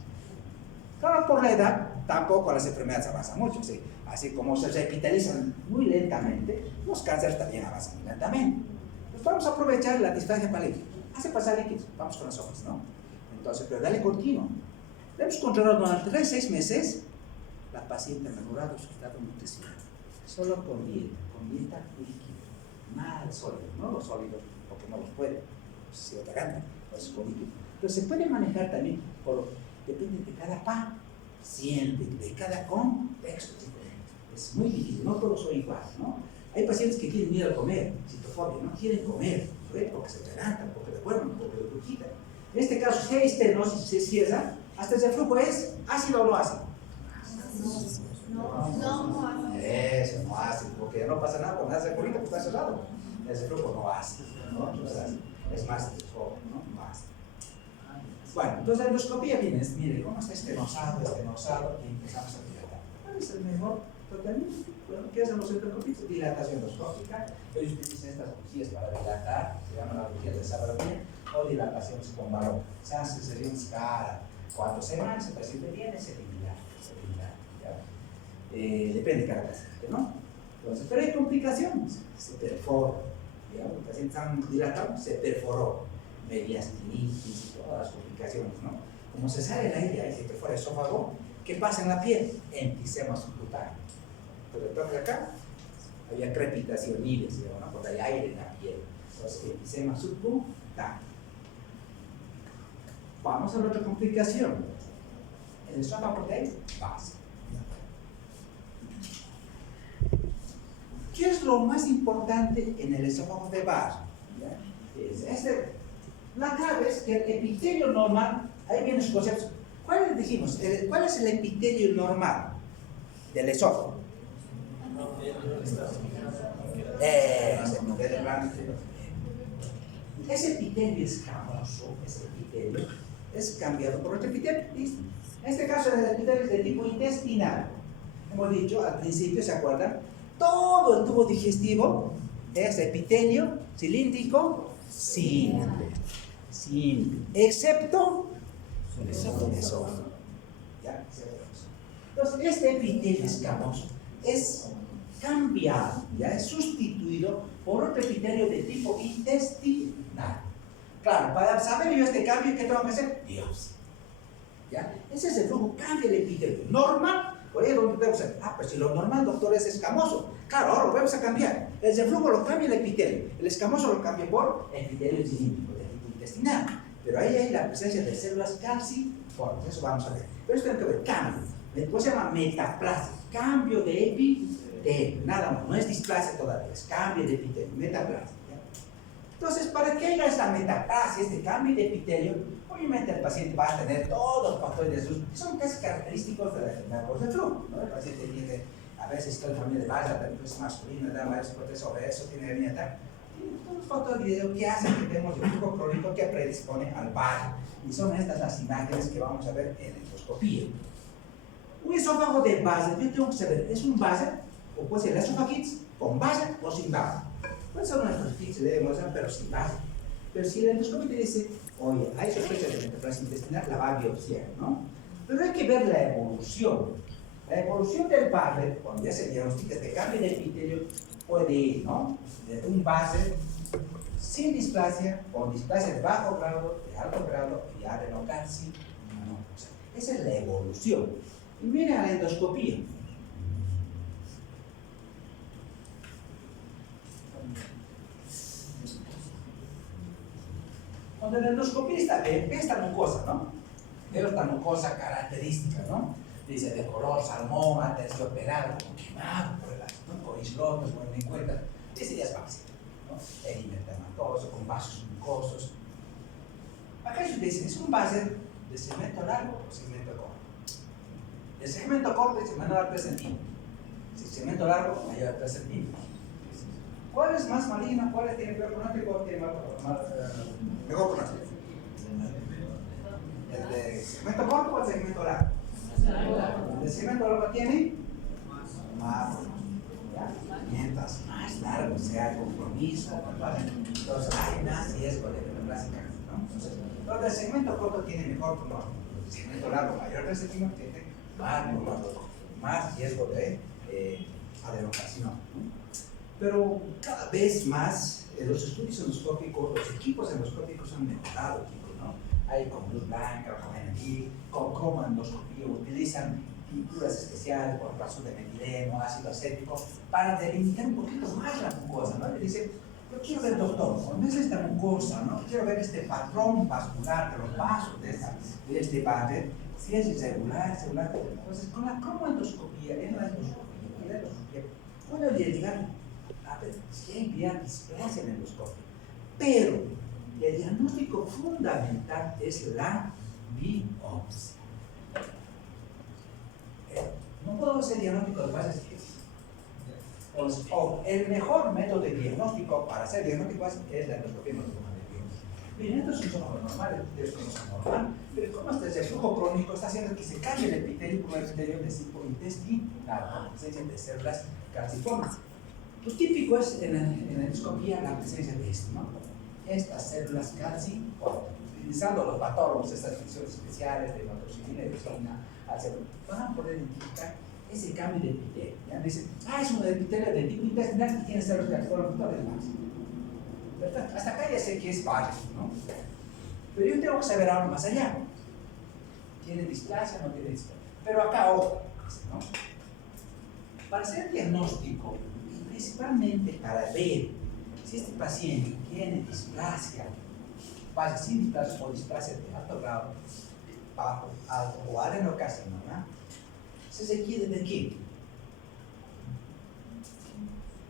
Claro, por la edad, tampoco las enfermedades avanzan mucho. ¿Sí? Así como se revitalizan muy lentamente, los cánceres también avanzan muy lentamente. Pues vamos a aprovechar la disfagia para líquidos. Hace pasar líquidos, vamos con las sopas, ¿no? Entonces, pero dale continuo. Debemos controlar durante 3 a 6 meses. La paciente ha mejorado su estado nutricional. Solo con dieta líquida. Nada de sólidos, ¿no? Los sólidos, porque no los puede. Pues, se atragantan, pues con líquido. Pero se puede manejar también, depende de cada paciente, de cada contexto. Es muy difícil, no todos son iguales, ¿no? Hay pacientes que tienen miedo a comer, citofobia, no quieren comer, ¿no? Porque se atragantan, porque recuerdan, porque lo quitan. En este caso, si hay estenosis, se cierra, hasta el reflujo es ácido o no ácido. No. Eso, no ácido, porque no pasa nada con ácido porque está cerrado. El reflujo no ácido, ¿no? Entonces, es más joven, ¿no? No ácido. Bueno, entonces la endoscopía viene, mire, ¿cómo está estenosado? Y empezamos a dilatar. ¿Cuál es el mejor tratamiento? Bueno, ¿qué hacen los endoscopistas? Dilatación endoscópica. Ellos utilizan estas cirugías para dilatar, se llama la cirugía de Sabromía, o dilatación con balón. Se hace sesiones cada 4 semanas, el paciente viene, se dilata. Depende de cada paciente, ¿no? Entonces, pero hay complicaciones, se perfora, digamos, el paciente está dilatado, se perforó, mediastinitis y todas las complicaciones, ¿no? Como se sale el aire, ahí se perfora el esófago, ¿qué pasa en la piel? Enfisema subcutáneo. Pero toca acá, había crepitación, digamos, ¿no? Porque hay aire en la piel, entonces enfisema subcutáneo. Vamos a la otra complicación, el esófago de base. ¿Qué es lo más importante en el esófago de Barr? La clave es que el epitelio normal, ahí vienen los conceptos. ¿Cuál es el epitelio normal del esófago? Ese epitelio escamoso, es cambiado por otro epitelio. En este caso, el epitelio es de tipo intestinal. Hemos dicho al principio, ¿se acuerdan? Todo el tubo digestivo es epitelio cilíndrico simple, excepto el esófago. ¿Ya? Entonces, este epitelio escamoso es cambiado, ya es sustituido por otro epitelio de tipo intestinal. Claro, para saber yo este cambio, ¿qué tengo que hacer? Biopsia. ¿Ya? Ese es el flujo, cambia el epitelio normal. Por ahí es donde tenemos que hacer. Pues si lo normal, doctor, es escamoso. Claro, ahora lo vamos a cambiar. El reflujo lo cambia el epitelio. El escamoso lo cambia por epitelio cilíndrico de tipo intestinal. Pero ahí hay la presencia de células calciformes. Eso vamos a ver. Pero esto tiene que ver cambio. Después se llama metaplasia. Cambio de epitelio. Nada más. No es displasia todavía. Es cambio de epitelio. Metaplasia. Entonces, para que haya esta metaplasia, este cambio de epitelio, obviamente el paciente va a tener todos los factores de sus, que son casi característicos de la enfermedad por reflujo, ¿no? El paciente tiene, a veces, toda la familia de Barr, también es masculino, da varios cortes sobre eso, tiene hernia tal. Todos los factores de video que hacen que tengamos el flujo crónico que predispone al valle. Y son estas las imágenes que vamos a ver en endoscopía. Un esófago de base, yo tengo que saber, ¿es un base? O puede ser el esofagitis con base o sin base. Puede ser una esofagitis de demostración, pero sin base. Pero si el endoscopio te dice, oye, hay sospechas de metaplasia intestinal, la va a biopsiar, ¿no? Pero hay que ver la evolución. La evolución del base, cuando ya se diagnostica este cambio de epitelio, puede ir, ¿no? De un base sin displasia, con displasia de bajo grado, de alto grado y adenocarcinoma. O sea, esa es la evolución. Y mira la endoscopía. Cuando la endoscopista ve esta mucosa, ¿no? Esta mucosa característica, ¿no? Dice de color salmón, aterciopelado, como quemado por el ácido, ¿no? Con islotes, con encuentras. Ese ya es básico, ¿no? Eritematoso, con vasos mucosos. Acá ellos dicen, ¿es un base de segmento largo o segmento corto? El segmento corto es menor a 3 centímetros. Si el segmento largo, mayor a 3 centímetros. ¿Cuál es más maligno? ¿Cuál tiene peor pronóstico? ¿Cuál tiene mejor pronóstico? ¿El de segmento corto o el segmento largo? El segmento largo tiene más pronóstico. Mientras más largo sea el compromiso, ¿vale? Entonces hay más riesgo de metaplasia, ¿no? Entonces, el segmento corto tiene mejor pronóstico. El segmento largo, mayor a 3 centímetros, tiene más pronóstico, más riesgo de adenocarcinoma, ¿no? Pero cada vez más los estudios endoscópicos, los equipos endoscópicos han mejorado, chicos, ¿no? Hay con luz blanca, con energía, con cromoendoscopía, utilizan pinturas especiales por razón de metileno, ácido acético, para delimitar un poquito más la mucosa, ¿no? Le dice, yo quiero ver, doctor, cuando es esta mucosa, ¿no? Quiero ver este patrón vascular de los vasos de este padre, si es irregular. Entonces, con la cromoendoscopía, en la endoscopía, puedo llegar a ver si hay ya displasia en el endoscopio. Pero el diagnóstico fundamental es la biopsia. No puedo hacer diagnóstico de bases o el mejor método de diagnóstico para hacer diagnóstico es la endoscopia normal. Bien, estos son los normales, esto no es normal, pero como este flujo crónico está haciendo que se cambie el epitelio por un epitelio de tipo intestinal, con presencia de células calciformes. Lo típico es en la endoscopia la presencia de esto, ¿no? Estas células calciformes, utilizando los patólogos, estas funciones especiales de nitrosilina y dextrina, van a poder identificar ese cambio de epitelio. ¿Ya? Dicen, es un epitelio de tipo intestinal y tiene células calciformes, no es más. ¿Verdad? Hasta acá ya sé que es válido, ¿no? Pero yo tengo que saber algo más allá. ¿Tiene displasia o no tiene displasia? Pero acá, ojo, ¿no? Para hacer diagnóstico, y principalmente para ver si este paciente tiene displasia, base sin displasia o displasia de alto grado, bajo, alto o adenocarcinoma, se requiere de qué?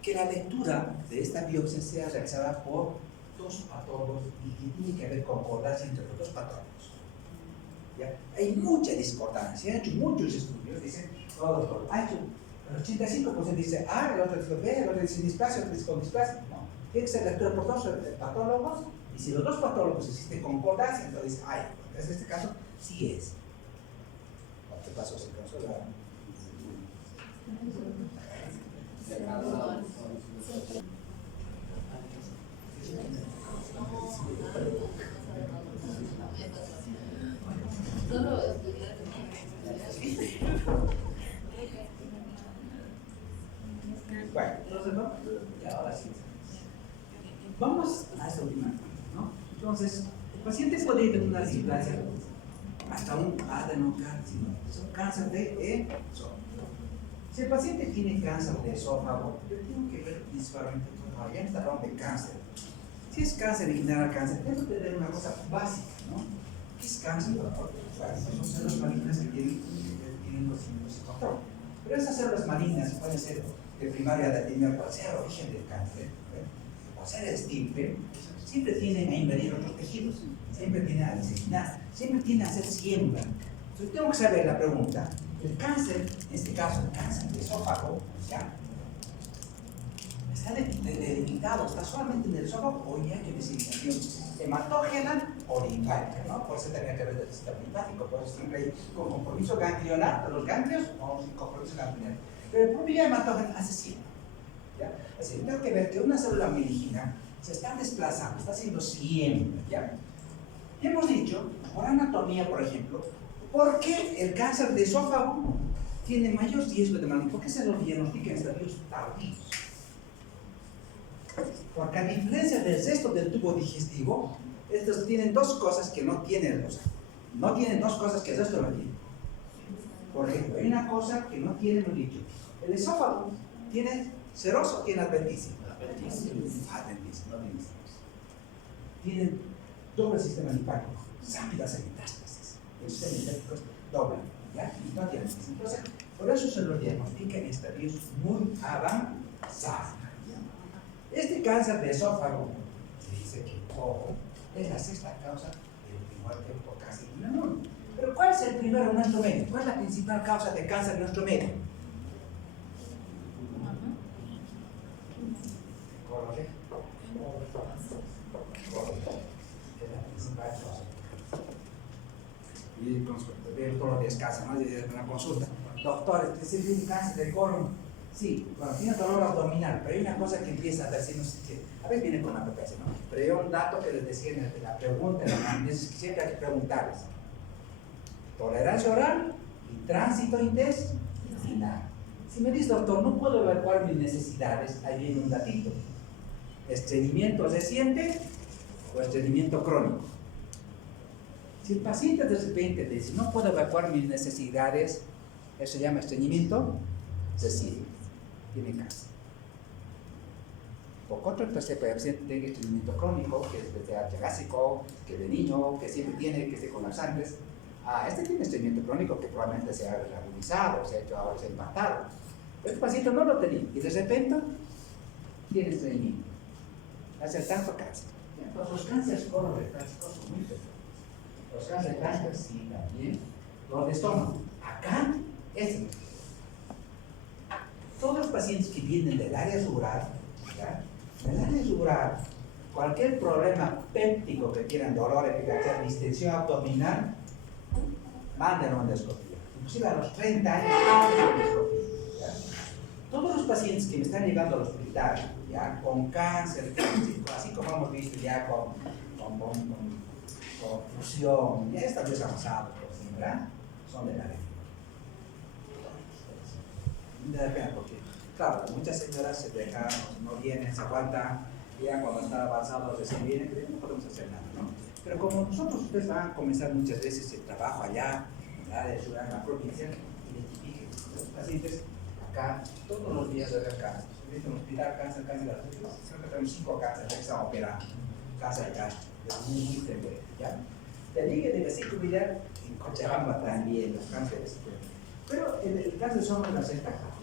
Que la lectura de esta biopsia sea realizada por dos patólogos y que tiene que haber concordancia entre los dos patólogos. ¿Ya? Hay mucha discordancia, han hecho muchos estudios, dicen, no, ha hecho, el 85% dice A, el otro dice B, el otro dice displasia, el otro dice con displasia. No, tiene que ser lectura por dos patólogos, y si los dos patólogos existe concordancia, entonces dice, en este caso sí es. ¿Qué pasó? ¿Se causó la...? Bueno, entonces, ¿no? Y ahora sí. Vamos a esta última, ¿no? Entonces, el paciente puede tener una displasia hasta un adenocarcinoma, es un cáncer de esófago. Si el paciente tiene cáncer de esófago, yo tengo que ver principalmente, ya está hablando de cáncer. Si es cáncer y general cáncer, tengo que tener una cosa básica, ¿no? ¿Qué es cáncer? Son células malignas que tienen los psicotropos. Pero esas células malignas pueden ser de primaria de anemia, cual sea el origen del cáncer, o sea el estirpe, siempre tienden a invadir otros tejidos, siempre tienden a diseminar, siempre tienden a hacer siembra. Entonces tengo que saber la pregunta, el cáncer, en este caso el cáncer de esófago, ¿ya? ¿Está ubicado, está solamente en el esófago, o ya que designación hematógena o linfática, ¿no? Por eso tenía que ver del sistema linfático, por eso siempre hay con compromiso ganglionar, los ganglios, o sin compromiso ganglionar. Pero el propio hematógeno hace siempre, ¿ya? Así que tengo que ver que una célula meligina se está desplazando, está haciendo siempre, ¿ya? Y hemos dicho, por anatomía, por ejemplo, ¿por qué el cáncer de esófago tiene mayor riesgo de morir? ¿Por qué se lo diagnostica en estadios tardíos? Porque a diferencia del resto del tubo digestivo, estos tienen dos cosas que no tienen, o sea, no tienen dos cosas que el resto no tiene. Por ejemplo, hay una cosa que no tiene, hemos dicho, el esófago tiene seroso, tiene adventicia. Adventicia, no tiene seroso. Tiene doble sistema linfático, rápidas en metástasis. El sistema linfático es doble, ¿ya? Y no tiene adventicia. Entonces, por eso se lo diagnostica en estadios muy avanzados. Este cáncer de esófago, se dice que ojo, es la sexta causa de muerte por cáncer de pulmón. Pero ¿cuál es el primero en nuestro medio? ¿Cuál es la principal causa de cáncer en nuestro medio? ¿Qué? Es la principal causa. Y veo todos los días casa, ¿no? De una consulta. Doctor, ¿usted tiene cáncer de colon? Sí, bueno, tiene dolor abdominal, pero hay una cosa que empieza a decirnos que a veces viene con una PPS, ¿no? Pero hay un dato que les decía en la pregunta, es que siempre hay que preguntarles. Tolerancia oral y tránsito intestinal. Si me dice, doctor, no puedo evacuar mis necesidades, ahí viene un datito. ¿Estreñimiento reciente o estreñimiento crónico? Si el paciente de repente dice, no puedo evacuar mis necesidades, eso se llama estreñimiento reciente. Tiene cáncer. O otro paciente tiene estreñimiento crónico, que es de TH gástrico, que de niño, que siempre tiene, que esté con las sangres. Este tiene estreñimiento crónico que probablemente se ha agudizado, se ha hecho ahora, se ha empatado. Pero este paciente no lo tenía y de repente tiene estreñimiento. Hace tanto cáncer. Entonces, los cánceres colorectales son muy frecuentes. Los cánceres gástricos sí también. Los de estómago. Acá es. Todos los pacientes que vienen del área rural, ¿ya? Del área rural, cualquier problema péptico que quieran, dolor, epigacia, distensión abdominal, mándenlo a endoscopía. Inclusive a los 30 años, mándenlo a endoscopía. ¿Ya? Todos los pacientes que me están llegando al hospital, ya con cáncer, así como hemos visto ya con fusión, ya está desavanzado, ¿verdad? Son del área. Me da pena porque, claro, muchas señoras se dejan, no vienen, se aguantan, ya cuando está avanzado recién vienen, pero no podemos hacer nada, ¿no? Pero como nosotros, ustedes van a comenzar muchas veces el trabajo allá, en la área ciudad, en la provincia, identifiquen los pacientes acá, todos los días de cáncer. En el hospital, cáncer, creo que tenemos 5 cánceres que están operando, cáncer acá, es muy frecuente, ¿ya? Te dije de vesícula en Cochabamba también, los cánceres, pero el cáncer son de la sexta causa.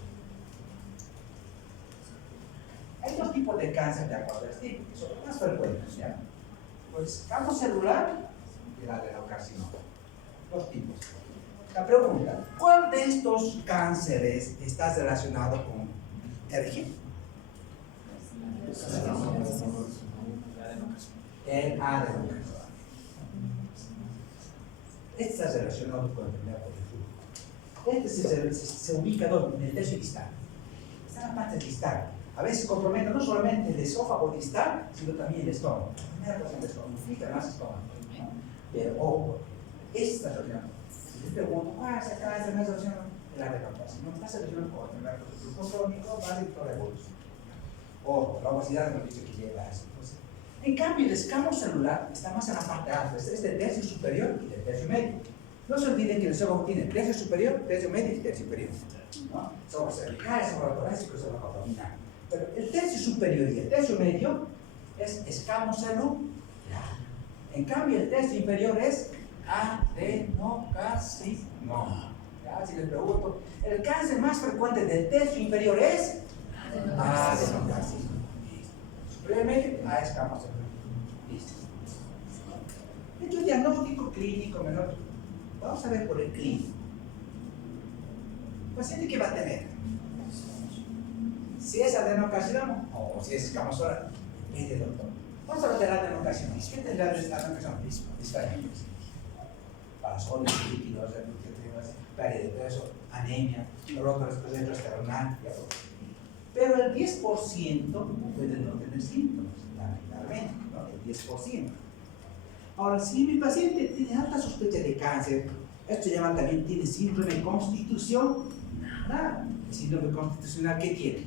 Hay dos tipos de cáncer de acuerdo que son los más frecuentes, ¿ya? Pues cáncer celular y el adenocarcinoma. Dos tipos. La pregunta, ¿cuál de estos cánceres está relacionado con ERG? El adenocarcinoma. Este está relacionado con el enfermedad por el flujo. Este se ubica en el tercio distal. Está en la parte distal. A veces compromete no solamente el esófago distal, sino también el estómago. La primera cosa es el estómago, implica más estómago. ¿No? Pero ojo, esta relación. Si yo pregunto, ¿se acaba de hacer una relación? La adenocarcinoma no está relacionado con el enfermedad por el flujo crónico, va a ir por la evolución. Ojo, la obesidad nos dice que lleva a eso. Entonces, en cambio, el escamo celular está más en la parte alta, es del tercio superior y del tercio medio. No se olviden que el esófago tiene tercio superior, tercio medio y tercio inferior. ¿No? Esófago cervical, esófago torácico, esófago abdominal. Pero el tercio superior y el tercio medio es escamo celular. En cambio, el tercio inferior es adenocarcinoma. Si les pregunto, el cáncer más frecuente del tercio inferior es adenocarcinoma. Superior medio, escamo celular. Listo. Hecho diagnóstico clínico menor. Vamos a ver por el clínico. ¿El paciente qué va a tener? Si es adenocarcinoma o si es escamosa, mire doctor. Vamos a ver la adenocarcinoma. ¿Qué tendrá adenocarcinoma? Disfagia. Parasoles líquidos, pérdida de peso, anemia, rotor renal. Pero el 10% puede no tener síntomas, lamentablemente, ¿no? El 10%. Ahora, si mi paciente tiene alta sospecha de cáncer, esto se llama también, tiene síndrome de constitución, nada. El síndrome constitucional, ¿qué tiene?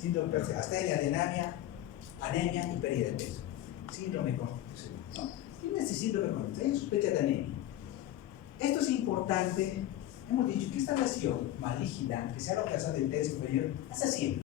Síndrome de astenia, de anemia y pérdida de peso. Síndrome constitucional, ¿no? Tiene este síndrome constitucional, hay sospecha de anemia. Esto es importante. Hemos dicho que esta lesión maligna, que sea localizada en el tercio superior, hace siempre.